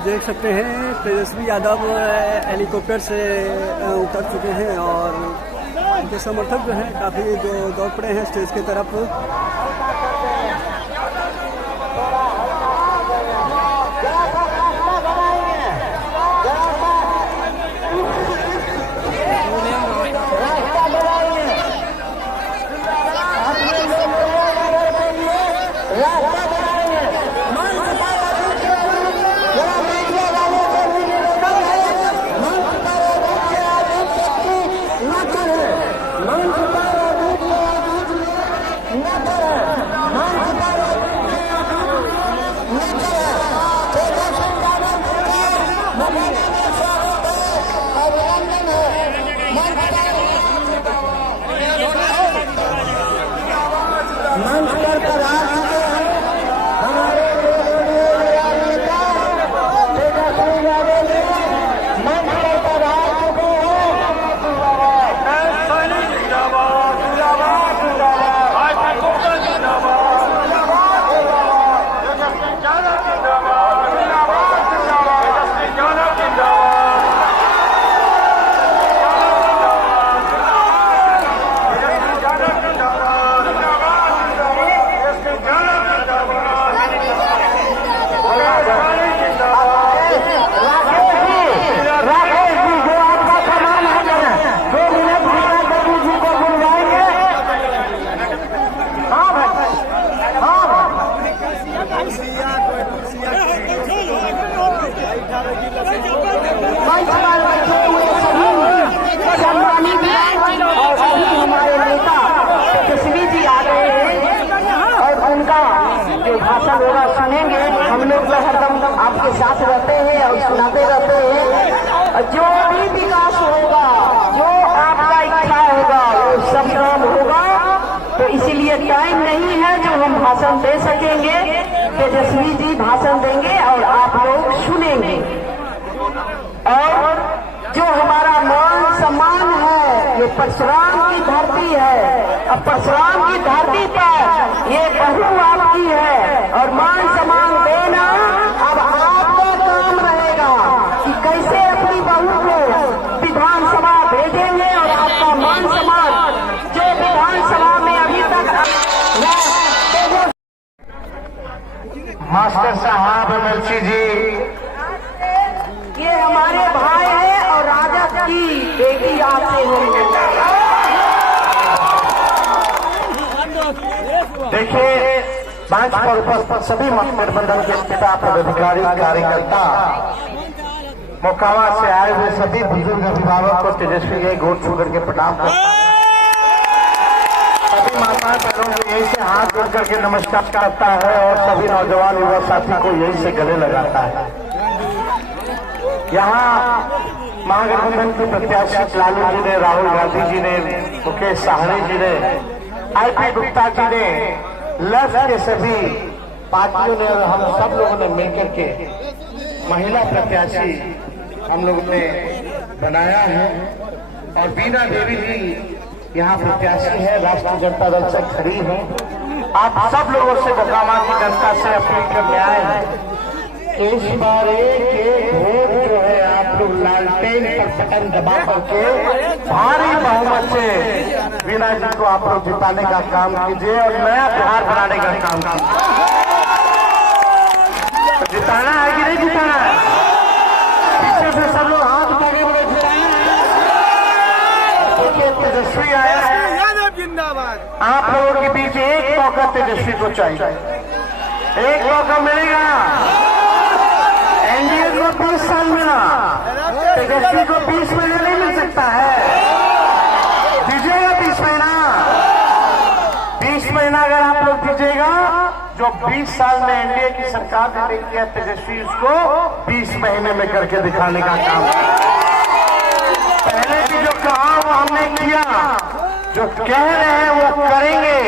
देख सकते हैं तेजस्वी यादव हेलीकॉप्टर से उतर चुके हैं और उनके समर्थक जो हैं काफ़ी जो दौड़ पड़े हैं स्टेज की तरफ। भाषण होगा सुनेंगे। हम लोग तो हरदम आपके साथ रहते हैं और सुनाते रहते हैं। जो भी विकास होगा, जो आपका इच्छा होगा, वो सब काम होगा। तो इसीलिए टाइम नहीं है जो हम भाषण दे सकेंगे। तेजस्वी जी भाषण देंगे और आप लोग सुनेंगे। और जो हमारा मान सम्मान है, ये परशुराम की धरती है। अब परशुराम की धरती पर ये बहू आपकी है और मान सम्मान देना अब आपका काम रहेगा कि कैसे अपनी बहू को विधानसभा भेजेंगे। और आपका मान सम्मान जो विधानसभा में अभी तक मास्टर साहब एमएलसी जी, ये हमारे भाई है और राजद की बेटी आपसे होंगे। देखिए, मंच पर उपस्थित सभी महागठबंधन के नेता, पदाधिकारी, कार्यकर्ता, मोकामा से आए हुए सभी बुजुर्ग अभिभावक को तेजस्वी के गोद छू करके प्रणाम करता है। सभी माताएं बहनों को यही से हाथ जोड़ करके नमस्कार करता है और सभी नौजवान युवा साथी को यही से गले लगाता है। यहाँ महागठबंधन के प्रत्याशी लालू जी ने, राहुल गांधी जी ने, मुकेश साहनी जी ने, आईपी गुप्ता जी ने, लेफ्ट के सभी पार्टियों ने और हम सब लोगों ने मिलकर के महिला प्रत्याशी हम लोगों ने बनाया है। और बीना देवी जी यहाँ प्रत्याशी है, राष्ट्रीय जनता दल से खड़ी है। आप सब लोगों से मोकामा की जनता से अपील करने आए हैं। इस बार एक वोट जो है आप लोग लालटेन पर बटन दबा करके भारी बहुमत से वीणा जी को आप लोग जिताने का काम कीजिए और नया बिहार बनाने का काम कीजिए। तो जिताना है कि नहीं जिताना है? पीछे से सब लोग हाथ उठा के बोले जिताना है। आप लोगों के बीच एक मौका तेजस्वी को चाहिए, एक मौका मिलेगा। एनडीए को 20 साल मिला, तेजस्वी को 20 महीने नहीं मिल सकता है। दीजिएगा 20 महीना, 20 महीना अगर आप लोग दीजिएगा, जो 20 साल में एनडीए की सरकार ने नहीं किया, तेजस्वी उसको 20 महीने में करके दिखाने का काम है। पहले भी जो कहा वो हमने किया, जो कह रहे हैं वो करेंगे।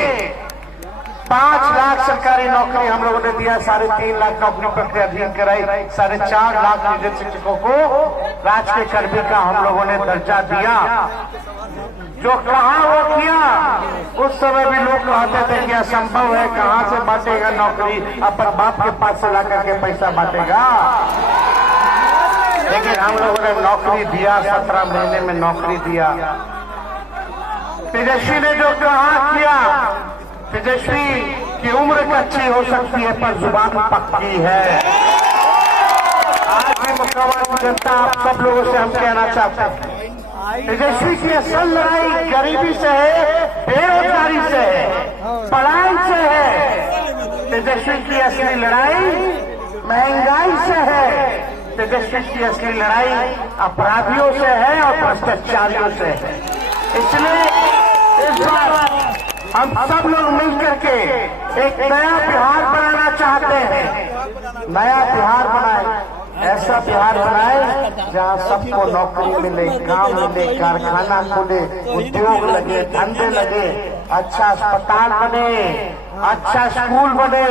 5 लाख सरकारी नौकरी हम लोगों ने दिया, 3.5 लाख नौकरी प्रक्रिया अधीन कराई, 4.5 लाख नियोजित शिक्षकों को राजकीय कर्मी का हम लोगों ने दर्जा दिया। जो कहा वो किया। उस समय भी लोग कहते थे कि असंभव है, कहां से बांटेगा नौकरी, अपन बाप के पास से ला करके पैसा बांटेगा। लेकिन हम लोगों ने नौकरी दिया, 17 महीने में नौकरी दिया। तेजस्वी ने जो कहा किया। तेजस्वी की उम्र कच्ची हो सकती है पर जुबान पक्की है। आज भी मुकाबला की जनता आप सब लोगों से हम कहना चाहते हैं, तेजस्वी की असल लड़ाई गरीबी से है, बेरोजगारी से है, पलायन से है। तेजस्वी की असली लड़ाई महंगाई से है। तेजस्वी की असली लड़ाई अपराधियों से है और भ्रष्टाचारियों से है। इसलिए इस बार हम सब लोग मिलकर के एक नया बिहार बनाना चाहते हैं। नया बिहार बनाए, ऐसा बिहार बनाए जहां सबको नौकरी मिले, काम मिले, कारखाना खुले, उद्योग लगे, धंधे लगे, अच्छा अस्पताल बने, अच्छा स्कूल बने,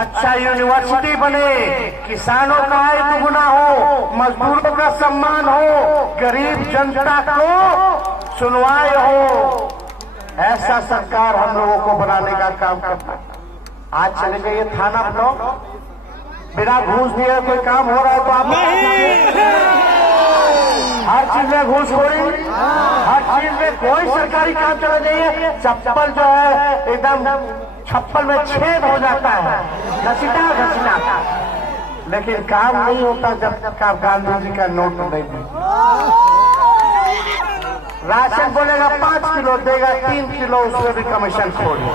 अच्छा यूनिवर्सिटी बने, किसानों का आय दुगुना हो, मजदूरों का सम्मान हो, गरीब जनता को सुनवाई हो। ऐसा सरकार हम लोगों को बनाने का काम करना। आज चले जाइए थाना ब्लॉक, बिना घूस दिए कोई काम हो रहा है तो आप हर चीज में घूसखोरी, हर चीज में कोई सरकारी काम चला जाइए, चप्पल जो है एकदम छप्पल में छेद हो जाता है, घसीटा घसीटा, लेकिन काम नहीं होता जब तक गांधी जी का नोट नहीं दे। राशन बोलेगा 5 किलो देगा, 3 किलो उसमें भी कमीशन छोड़िए।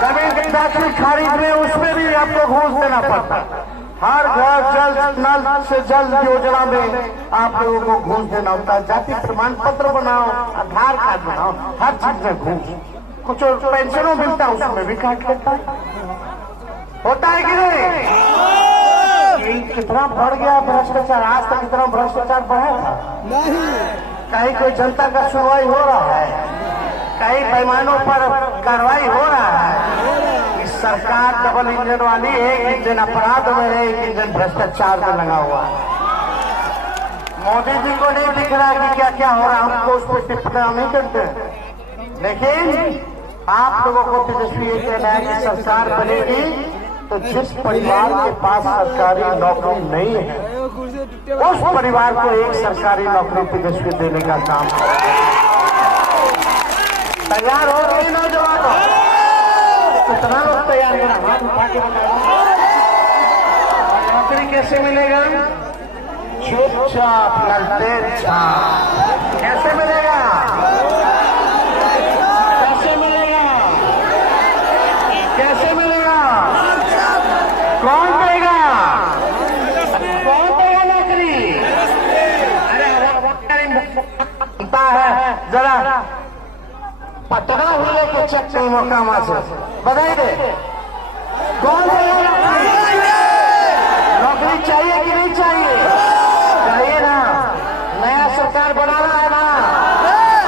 जमीन की दाखिल खरीदने उसमें भी आपको घूस देना पड़ता। हर घर जल नल से जल योजना में आप लोगों को घूस देना होता है। जाति प्रमाण पत्र बनाओ, आधार कार्ड बनाओ, हर चीज में घूस। कुछ पेंशनों मिलता है उसमें भी काट लेता है। होता है कि नहीं? कितना बढ़ गया भ्रष्टाचार। आज तक इतना भ्रष्टाचार बढ़ा था? कहीं कोई जनता का सुनवाई हो रहा है? कहीं पैमानों पर कार्रवाई हो रहा है? इस सरकार डबल इंजन वाली है, एक इंजन अपराध में है, एक इंजन भ्रष्टाचार में लगा हुआ है। मोदी जी को नहीं दिख रहा कि क्या क्या हो रहा है, हमको उस पर टिप्पणी नहीं करते। लेकिन आप लोगों को तेजस्वी ये कहना है कि सरकार बनेगी तो जिस परिवार के पास सरकारी नौकरी नहीं है उस परिवार को एक सरकारी नौकरी तेजस्वी देने का काम तैयार हो गए नौजवान। कितना लोग तैयार है? हाथ उठा के बताओ। नौकरी कैसे मिलेगा? चुपचाप लड़ते छाप। कैसे मिलेगा? कैसे मिलेगा? कैसे मिलेगा? कौन देगा? कौन देगा नौकरी? अरे है जरा पटना हुए के चेक नहीं मोकामा से बताइए, कौन देगा नौकरी? नौकरी चाहिए कि नहीं चाहिए? चाहिए ना। नया सरकार बनाना है ना।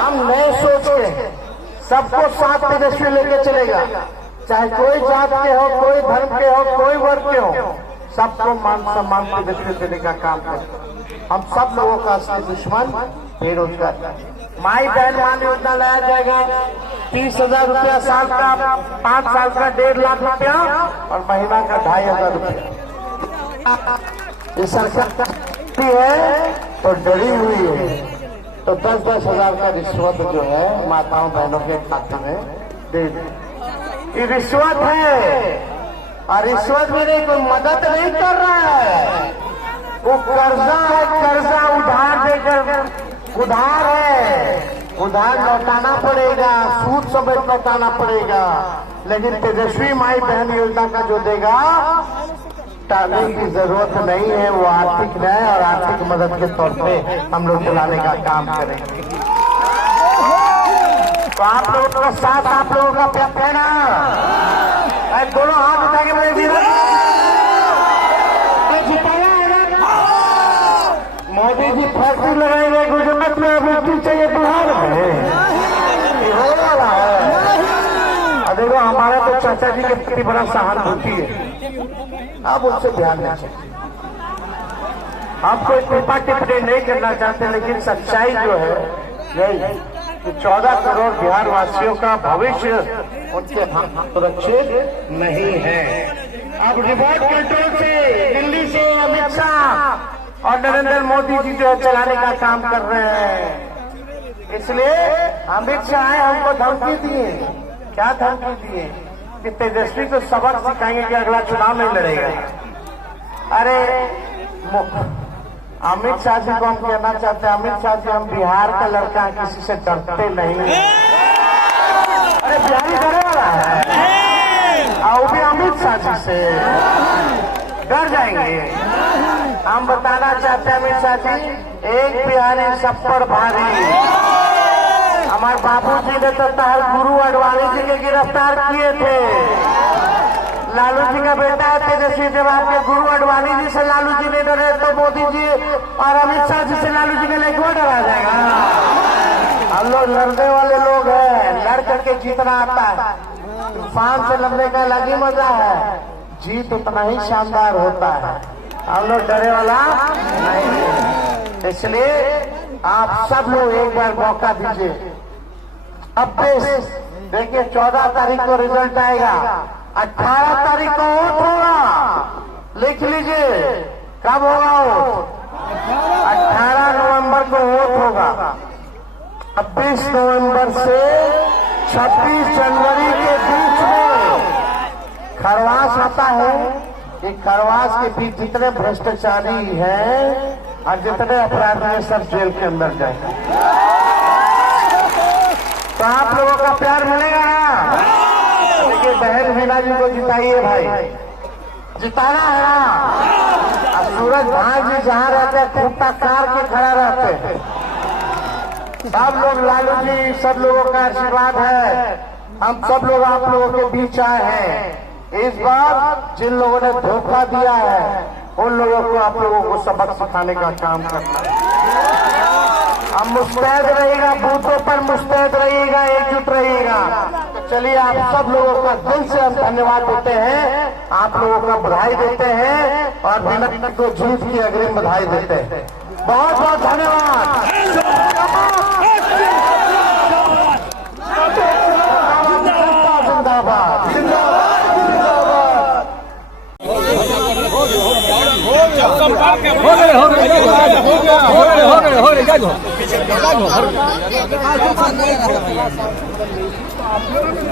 हम नए सोच के सबको साथ तेजस्वी लेके चलेगा, चाहे कोई जात के हो, कोई धर्म के हो, कोई वर्ग के हो, सबको मान सम्मान तेजस्वी देने का काम करें। हम सब लोगों का असली दुश्मन बेरोजगार। माई बहन मान योजना लाया जाएगा, 30,000 रुपया साल का, 5 साल का 1.5 लाख रुपया और महीना का 2,500 रुपया। ये सरकार है तो डरी हुई है, तो 10-10 हजार का रिश्वत जो है माताओं बहनों के खाते में दे दी। ये रिश्वत है और रिश्वत में नहीं, कोई मदद नहीं कर रहा है, वो कर्जा है। कर्जा उधार देकर उधार है, उधार लौटाना पड़ेगा, सूद समेत लौटाना पड़ेगा। लेकिन तेजस्वी माई बहन योजना का जो देगा, टालने की जरूरत नहीं है। वो आर्थिक न्याय और आर्थिक मदद के तौर पे हम लोग चलाने का काम करेंगे। तो आप लोगों का साथ, आप लोगों का प्यार कहना, दोनों हाथ उठा के मेरे जिताया है ना। मोदी जी फैक्ट्री लगाएंगे गुजरात में, अभी चाहिए बिहार में, हो रहा है। देखो हमारा तो चाचा जी के प्रति बड़ा सहानुभूति है, अब उससे ध्यान नहीं चाहिए। हम कोई टिप्पा टिप्पणी नहीं करना चाहते, लेकिन सच्चाई जो है यही कि 14 करोड़ बिहार वासियों का भविष्य उनके सुरक्षित नहीं है। अब रिमोट कंट्रोल से दिल्ली से अमित शाह और नरेंद्र मोदी जी जो है चलाने का काम कर रहे हैं। इसलिए अमित शाह हमको धमकी दिए, क्या धमकी दिए कि तेजस्वी को सबक सिखाएंगे कि अगला चुनाव नहीं लड़ेगा। अरे अमित शाह जी को हम कहना चाहते हैं, अमित शाह जी हम बिहार का लड़का किसी से डरते नहीं। अरे बिहारी डरे वाला है, और भी अमित शाह जी से डर जाएंगे। हम बताना चाहते हैं अमित शाह जी, एक बिहारी सब पर भारी। हमारे बाबूजी ने तो तहल गुरु अडवाणी जी के गिरफ्तार किए थे। लालू जी का बेटा है तेजस्वी, जब आपके गुरु अडवाणी जी से लालू जी ने डरे तो मोदी जी और अमित शाह जी से लालू जी के लिए क्यों डरा जाएगा। हम लोग लड़ने वाले लोग हैं, लड़ करके जीतना आता है। तूफान से लड़ने का अलग ही मजा है, जीत उतना ही शानदार होता है। हम लोग डरे वाला नहीं। इसलिए आप सब लोग एक बार मौका दीजिए। अब देखिए 14 तारीख को रिजल्ट आएगा, 18 तारीख को वोट होगा। लिख लीजिए कब होगा वोट, 18 नवंबर को वोट होगा। 26 नवंबर से 26 जनवरी के बीच में खरवास आता है। कि खरवास के बीच जितने भ्रष्टाचारी हैं और जितने अपराधी हैं सब जेल के अंदर जाएंगे। तो आप लोगों का प्यार मिलेगा ना। देखिए बहन मीना जी को जिताइए भाई, जिताना है ना। अब सूरज भान जी जहाँ रहते हैं खूंटा कार के खड़ा रहते हैं। सब लोग लालू जी, सब लोगों का आशीर्वाद है। हम सब लोग आप लोगों के बीच आए हैं। इस बार जिन लोगों ने धोखा दिया है उन लोगों को आप लोगों को सबक सिखाने का काम करना है। हम मुस्तैद रहिएगा, बूथों पर मुस्तैद रहिएगा, एकजुट रहिएगा। तो चलिए आप सब लोगों का दिल से हम धन्यवाद देते हैं, आप लोगों का बधाई देते हैं और विनती को जीत की अग्रिम बधाई देते हैं। बहुत बहुत धन्यवाद। जिंदाबाद जिंदाबाद।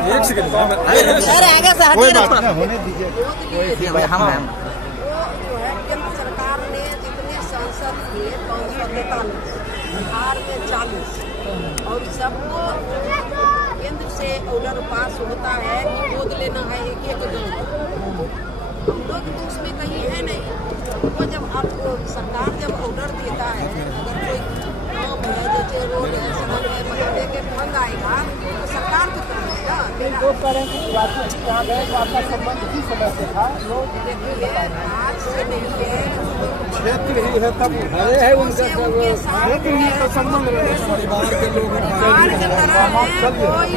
एक सेकंड आगे से होने दीजिए। हम केंद्र सरकार ने जितने सांसद थे 543, बिहार में 40 और सबको केंद्र से ऑर्डर पास होता है कि गोद लेना है एक एक गाँव। लोग तो उसमें कहीं है नहीं। वो जब आपको सरकार जब ऑर्डर देता है, अगर कोई काम है जैसे रोड है, सड़क है, महीने के फंड आएगा तो सरकार तो करेगा। जो करें यहाँ गए तो आपका संबंध इसी समय से था। देखिए आज से नहीं है, क्षेत्र ही है तब भले है उनका क्षेत्र ही तो संबंध रहे परिवार के लोग सरकार की तरह है कोई